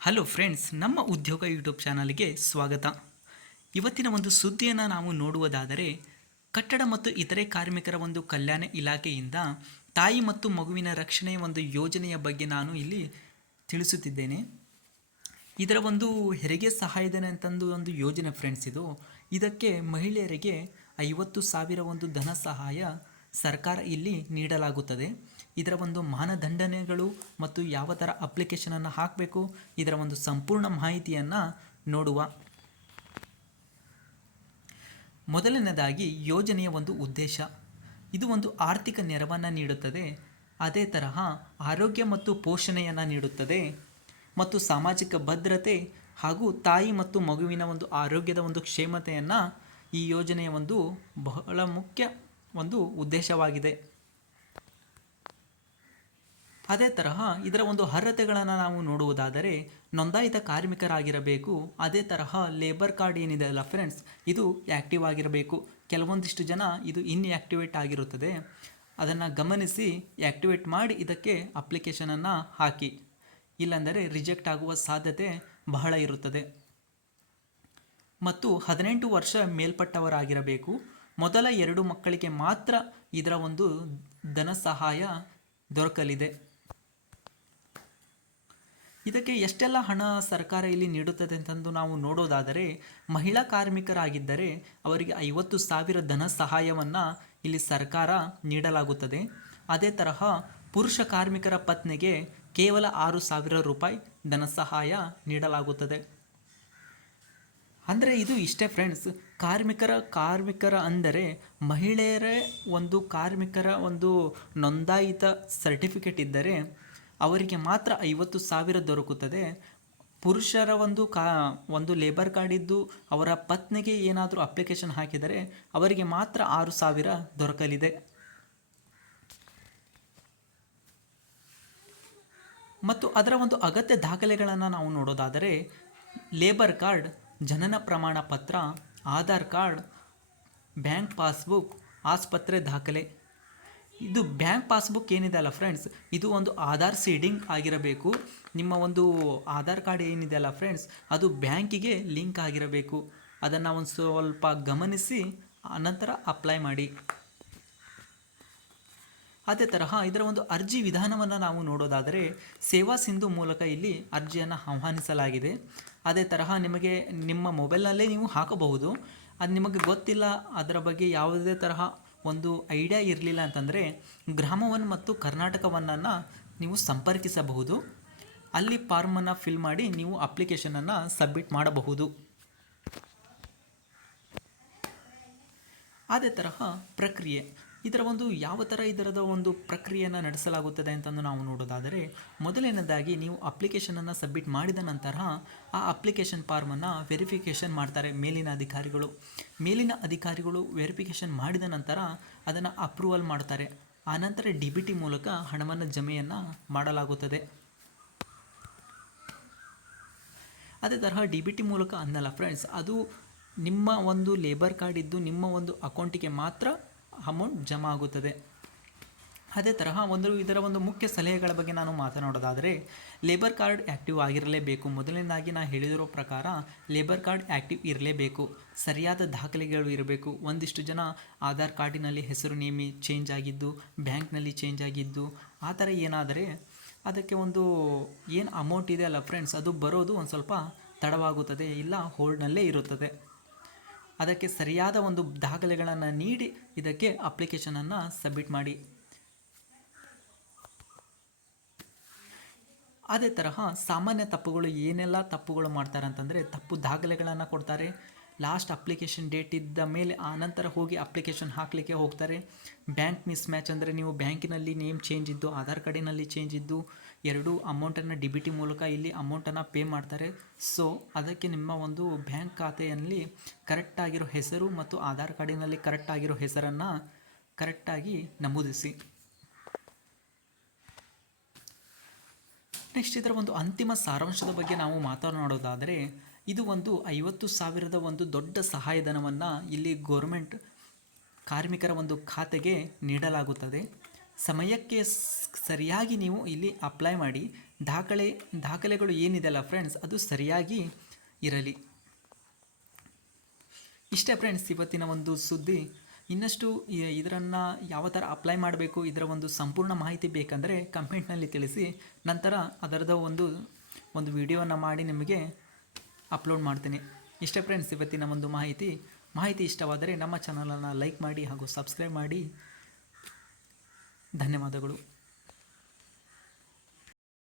Hello friends, ನಮ್ಮ ಉದ್ಯೋಗ YouTube ಚಾನಲ್ಗೆ ಸ್ವಾಗತ. ಇವತ್ತಿನ ಒಂದು ಸುದ್ದಿಯನ್ನು ನಾವು ನೋಡುವುದಾದರೆ, ಕಟ್ಟಡ ಮತ್ತು ಇತರೆ ಕಾರ್ಮಿಕರ ಒಂದು ಕಲ್ಯಾಣ ಇಲಾಖೆಯಿಂದ ತಾಯಿ ಮತ್ತು ಮಗುವಿನ ರಕ್ಷಣೆಯ ಒಂದು ಯೋಜನೆಯ ಬಗ್ಗೆ ನಾನು ಇಲ್ಲಿ ತಿಳಿಸುತ್ತಿದ್ದೇನೆ. ಇದರ ಒಂದು ಹೆರಿಗೆ ಸಹಾಯಧನ ಅಂತಂದು ಒಂದು ಯೋಜನೆ ಫ್ರೆಂಡ್ಸ್. ಇದಕ್ಕೆ ಮಹಿಳೆಯರಿಗೆ 50,000 ಒಂದು ಧನ ಸಹಾಯ ಸರ್ಕಾರ ಇಲ್ಲಿ ನೀಡಲಾಗುತ್ತದೆ. ಇದರ ಒಂದು ಮಾನದಂಡನೆಗಳು ಮತ್ತು ಯಾವ ಥರ ಅಪ್ಲಿಕೇಶನನ್ನು ಹಾಕಬೇಕು, ಇದರ ಒಂದು ಸಂಪೂರ್ಣ ಮಾಹಿತಿಯನ್ನು ನೋಡುವ. ಮೊದಲನೇದಾಗಿ ಯೋಜನೆಯ ಒಂದು ಉದ್ದೇಶ. ಇದು ಒಂದು ಆರ್ಥಿಕ ನೆರವನ್ನು ನೀಡುತ್ತದೆ. ಅದೇ ತರಹ ಆರೋಗ್ಯ ಮತ್ತು ಪೋಷಣೆಯನ್ನು ನೀಡುತ್ತದೆ ಮತ್ತು ಸಾಮಾಜಿಕ ಭದ್ರತೆ ಹಾಗೂ ತಾಯಿ ಮತ್ತು ಮಗುವಿನ ಒಂದು ಆರೋಗ್ಯದ ಒಂದು ಕ್ಷೇಮತೆಯನ್ನು ಈ ಯೋಜನೆಯ ಒಂದು ಬಹಳ ಮುಖ್ಯ ಒಂದು ಉದ್ದೇಶವಾಗಿದೆ. ಅದೇ ತರಹ ಇದರ ಒಂದು ಅರ್ಹತೆಗಳನ್ನು ನಾವು ನೋಡುವುದಾದರೆ, ನೋಂದಾಯಿತ ಕಾರ್ಮಿಕರಾಗಿರಬೇಕು. ಅದೇ ತರಹ ಲೇಬರ್ ಕಾರ್ಡ್ ಏನಿದೆ ಅಲ್ಲ ಫ್ರೆಂಡ್ಸ್, ಇದು ಆ್ಯಕ್ಟಿವ್ ಆಗಿರಬೇಕು. ಕೆಲವೊಂದಿಷ್ಟು ಜನ ಇದು ಇನ್ಆ್ಯಕ್ಟಿವೇಟ್ ಆಗಿರುತ್ತದೆ. ಅದನ್ನು ಗಮನಿಸಿ ಆ್ಯಕ್ಟಿವೇಟ್ ಮಾಡಿ ಇದಕ್ಕೆ ಅಪ್ಲಿಕೇಶನನ್ನು ಹಾಕಿ. ಇಲ್ಲಾಂದರೆ ರಿಜೆಕ್ಟ್ ಆಗುವ ಸಾಧ್ಯತೆ ಬಹಳ ಇರುತ್ತದೆ. ಮತ್ತು 18 ವರ್ಷ ಮೇಲ್ಪಟ್ಟವರಾಗಿರಬೇಕು. ಮೊದಲ 2 ಮಕ್ಕಳಿಗೆ ಮಾತ್ರ ಇದರ ಒಂದು ಧನ ಸಹಾಯ ದೊರಕಲಿದೆ. ಇದಕ್ಕೆ ಎಷ್ಟೆಲ್ಲ ಹಣ ಸರ್ಕಾರ ಇಲ್ಲಿ ನೀಡುತ್ತದೆ ಅಂತಂದು ನಾವು ನೋಡೋದಾದರೆ, ಮಹಿಳಾ ಕಾರ್ಮಿಕರಾಗಿದ್ದರೆ ಅವರಿಗೆ 50,000 ಧನ ಸಹಾಯವನ್ನು ಇಲ್ಲಿ ಸರ್ಕಾರ ನೀಡಲಾಗುತ್ತದೆ. ಅದೇ ತರಹ ಪುರುಷ ಕಾರ್ಮಿಕರ ಪತ್ನಿಗೆ ಕೇವಲ 6,000 ರೂಪಾಯಿ ಧನ ಸಹಾಯ ನೀಡಲಾಗುತ್ತದೆ. ಅಂದರೆ ಇದು ಇಷ್ಟೇ ಫ್ರೆಂಡ್ಸ್. ಕಾರ್ಮಿಕರ ಅಂದರೆ ಮಹಿಳೆಯರೇ ಒಂದು ಕಾರ್ಮಿಕರ ಒಂದು ನೋಂದಾಯಿತ ಸರ್ಟಿಫಿಕೇಟ್ ಇದ್ದರೆ ಅವರಿಗೆ ಮಾತ್ರ 50,000 ದೊರಕುತ್ತದೆ. ಪುರುಷರ ಒಂದು ಲೇಬರ್ ಕಾರ್ಡ್ ಇದ್ದು ಅವರ ಪತ್ನಿಗೆ ಏನಾದರೂ ಅಪ್ಲಿಕೇಶನ್ ಹಾಕಿದರೆ ಅವರಿಗೆ ಮಾತ್ರ 6,000 ದೊರಕಲಿದೆ. ಮತ್ತು ಅದರ ಒಂದು ಅಗತ್ಯ ದಾಖಲೆಗಳನ್ನು ನಾವು ನೋಡೋದಾದರೆ, ಲೇಬರ್ ಕಾರ್ಡ್, ಜನನ ಪ್ರಮಾಣ ಪತ್ರ, ಆಧಾರ್ ಕಾರ್ಡ್, ಬ್ಯಾಂಕ್ ಪಾಸ್ಬುಕ್, ಆಸ್ಪತ್ರೆ ದಾಖಲೆ. ಇದು ಬ್ಯಾಂಕ್ ಪಾಸ್ಬುಕ್ ಏನಿದೆ ಅಲ್ಲ ಫ್ರೆಂಡ್ಸ್, ಇದು ಒಂದು ಆಧಾರ್ ಸೀಡಿಂಗ್ ಆಗಿರಬೇಕು. ನಿಮ್ಮ ಒಂದು ಆಧಾರ್ ಕಾರ್ಡ್ ಏನಿದೆ ಅಲ್ಲ ಫ್ರೆಂಡ್ಸ್, ಅದು ಬ್ಯಾಂಕಿಗೆ ಲಿಂಕ್ ಆಗಿರಬೇಕು. ಅದನ್ನು ಒಂದು ಸ್ವಲ್ಪ ಗಮನಿಸಿ ಅನಂತರ ಅಪ್ಲೈ ಮಾಡಿ. ಅದೇ ತರಹ ಇದರ ಒಂದು ಅರ್ಜಿ ವಿಧಾನವನ್ನು ನಾವು ನೋಡೋದಾದರೆ, ಸೇವಾ ಸಿಂಧು ಮೂಲಕ ಇಲ್ಲಿ ಅರ್ಜಿಯನ್ನು ಆಹ್ವಾನಿಸಲಾಗಿದೆ. ಅದೇ ತರಹ ನಿಮಗೆ ನಿಮ್ಮ ಮೊಬೈಲ್ನಲ್ಲೇ ನೀವು ಹಾಕಬಹುದು. ಅದು ನಿಮಗೆ ಗೊತ್ತಿಲ್ಲ, ಅದರ ಬಗ್ಗೆ ಯಾವುದೇ ತರಹ ಒಂದು ಐಡಿಯಾ ಇರಲಿಲ್ಲ ಅಂತಂದರೆ, ಗ್ರಾಮ ಒನ್ ಮತ್ತು ಕರ್ನಾಟಕ ಒನ್ನನ್ನು ನೀವು ಸಂಪರ್ಕಿಸಬಹುದು. ಅಲ್ಲಿ ಫಾರ್ಮನ್ನು ಫಿಲ್ ಮಾಡಿ ನೀವು ಅಪ್ಲಿಕೇಶನನ್ನು ಸಬ್ಮಿಟ್ ಮಾಡಬಹುದು. ಅದೇ ತರಹ ಪ್ರಕ್ರಿಯೆ, ಇದರ ಒಂದು ಯಾವ ಥರ ಇದರದ ಒಂದು ಪ್ರಕ್ರಿಯೆಯನ್ನು ನಡೆಸಲಾಗುತ್ತದೆ ಅಂತಂದು ನಾವು ನೋಡೋದಾದರೆ, ಮೊದಲನೇದಾಗಿ ನೀವು ಅಪ್ಲಿಕೇಶನನ್ನು ಸಬ್ಮಿಟ್ ಮಾಡಿದ ನಂತರ ಆ ಅಪ್ಲಿಕೇಶನ್ ಫಾರ್ಮನ್ನು ವೆರಿಫಿಕೇಷನ್ ಮಾಡ್ತಾರೆ ಮೇಲಿನ ಅಧಿಕಾರಿಗಳು ವೆರಿಫಿಕೇಷನ್ ಮಾಡಿದ ನಂತರ ಅದನ್ನು ಅಪ್ರೂವಲ್ ಮಾಡ್ತಾರೆ. ಆನಂತರ DBT ಮೂಲಕ ಹಣವನ್ನು ಜಮೆಯನ್ನು ಮಾಡಲಾಗುತ್ತದೆ. ಅದೇ ತರಹ DBT ಮೂಲಕ ಅನ್ನಲ್ಲ ಫ್ರೆಂಡ್ಸ್, ಅದು ನಿಮ್ಮ ಒಂದು ಲೇಬರ್ ಕಾರ್ಡ್ ಇದ್ದು ನಿಮ್ಮ ಒಂದು ಅಕೌಂಟಿಗೆ ಮಾತ್ರ ಅಮೌಂಟ್ ಜಮಾ ಆಗುತ್ತದೆ. ಅದೇ ತರಹ ಇದರ ಒಂದು ಮುಖ್ಯ ಸಲಹೆಗಳ ಬಗ್ಗೆ ನಾನು ಮಾತನಾಡೋದಾದರೆ, ಲೇಬರ್ ಕಾರ್ಡ್ ಆ್ಯಕ್ಟಿವ್ ಆಗಿರಲೇಬೇಕು. ಮೊದಲನೇದಾಗಿ ನಾನು ಹೇಳಿರೋ ಪ್ರಕಾರ ಲೇಬರ್ ಕಾರ್ಡ್ ಆ್ಯಕ್ಟಿವ್ ಇರಲೇಬೇಕು. ಸರಿಯಾದ ದಾಖಲೆಗಳು ಇರಬೇಕು. ಒಂದಿಷ್ಟು ಜನ ಆಧಾರ್ ಕಾರ್ಡಿನಲ್ಲಿ ಹೆಸರು ನೇಮಿ ಚೇಂಜ್ ಆಗಿದ್ದು, ಬ್ಯಾಂಕ್ನಲ್ಲಿ ಚೇಂಜ್ ಆಗಿದ್ದು, ಆ ಥರ ಏನಾದರೆ ಅದಕ್ಕೆ ಒಂದು ಏನು ಅಮೌಂಟ್ ಇದೆ ಅಲ್ಲ ಫ್ರೆಂಡ್ಸ್, ಅದು ಬರೋದು ಒಂದು ಸ್ವಲ್ಪ ತಡವಾಗುತ್ತದೆ, ಇಲ್ಲ ಹೋಲ್ಡ್ನಲ್ಲೇ ಇರುತ್ತದೆ. ಅದಕ್ಕೆ ಸರಿಯಾದ ಒಂದು ದಾಖಲೆಗಳನ್ನು ನೀಡಿ ಇದಕ್ಕೆ ಅಪ್ಲಿಕೇಶನನ್ನು ಸಬ್ಮಿಟ್ ಮಾಡಿ. ಅದೇ ತರಹ ಸಾಮಾನ್ಯ ತಪ್ಪುಗಳು ಏನೆಲ್ಲ ತಪ್ಪುಗಳು ಮಾಡ್ತಾರೆ ಅಂತಂದರೆ, ತಪ್ಪು ದಾಖಲೆಗಳನ್ನು ಕೊಡ್ತಾರೆ. ಲಾಸ್ಟ್ ಅಪ್ಲಿಕೇಶನ್ ಡೇಟ್ ಇದ್ದ ಮೇಲೆ ಆನಂತರ ಹೋಗಿ ಅಪ್ಲಿಕೇಶನ್ ಹಾಕಲಿಕ್ಕೆ ಹೋಗ್ತಾರೆ. ಬ್ಯಾಂಕ್ ಮಿಸ್ ಮ್ಯಾಚ್ ಅಂದರೆ ನೀವು ಬ್ಯಾಂಕಿನಲ್ಲಿ ನೇಮ್ ಚೇಂಜ್ ಇದ್ದು ಆಧಾರ್ ಕಾರ್ಡಿನಲ್ಲಿ ಚೇಂಜ್ ಇದ್ದು ಎರಡೂ ಅಮೌಂಟನ್ನು DBT ಮೂಲಕ ಇಲ್ಲಿ ಅಮೌಂಟನ್ನು ಪೇ ಮಾಡ್ತಾರೆ. ಸೊ ಅದಕ್ಕೆ ನಿಮ್ಮ ಒಂದು ಬ್ಯಾಂಕ್ ಖಾತೆಯಲ್ಲಿ ಕರೆಕ್ಟಾಗಿರೋ ಹೆಸರು ಮತ್ತು ಆಧಾರ್ ಕಾರ್ಡಿನಲ್ಲಿ ಕರೆಕ್ಟಾಗಿರೋ ಹೆಸರನ್ನು ಕರೆಕ್ಟಾಗಿ ನಮೂದಿಸಿ. ನೆಕ್ಸ್ಟ್ ಇದರ ಒಂದು ಅಂತಿಮ ಸಾರಾಂಶದ ಬಗ್ಗೆ ನಾವು ಮಾತನಾಡೋದಾದರೆ, ಇದು ಒಂದು 50,000 ಒಂದು ದೊಡ್ಡ ಸಹಾಯಧನವನ್ನು ಇಲ್ಲಿ ಗೋರ್ಮೆಂಟ್ ಕಾರ್ಮಿಕರ ಒಂದು ಖಾತೆಗೆ ನೀಡಲಾಗುತ್ತದೆ. ಸಮಯಕ್ಕೆ ಸರಿಯಾಗಿ ನೀವು ಇಲ್ಲಿ ಅಪ್ಲೈ ಮಾಡಿ. ದಾಖಲೆಗಳು ಏನಿದೆಯಲ್ಲ ಫ್ರೆಂಡ್ಸ್, ಅದು ಸರಿಯಾಗಿ ಇರಲಿ. ಇಷ್ಟೇ ಫ್ರೆಂಡ್ಸ್ ಇವತ್ತಿನ ಒಂದು ಸುದ್ದಿ. ಇನ್ನಷ್ಟು ಇದನ್ನು ಯಾವ ಥರ ಅಪ್ಲೈ ಮಾಡಬೇಕು, ಇದರ ಒಂದು ಸಂಪೂರ್ಣ ಮಾಹಿತಿ ಬೇಕಂದರೆ ಕಮೆಂಟ್ನಲ್ಲಿ ತಿಳಿಸಿ. ನಂತರ ಅದರದ ಒಂದು ವಿಡಿಯೋನ ಮಾಡಿ ನಿಮಗೆ ಅಪ್ಲೋಡ್ ಮಾಡ್ತೀನಿ. ಇಷ್ಟೇ ಫ್ರೆಂಡ್ಸ್ ಇವತ್ತಿನ ಒಂದು ಮಾಹಿತಿ ಇಷ್ಟವಾದರೆ ನಮ್ಮ ಚಾನಲನ್ನು ಲೈಕ್ ಮಾಡಿ ಹಾಗೂ ಸಬ್ಸ್ಕ್ರೈಬ್ ಮಾಡಿ. ಧನ್ಯವಾದಗಳು.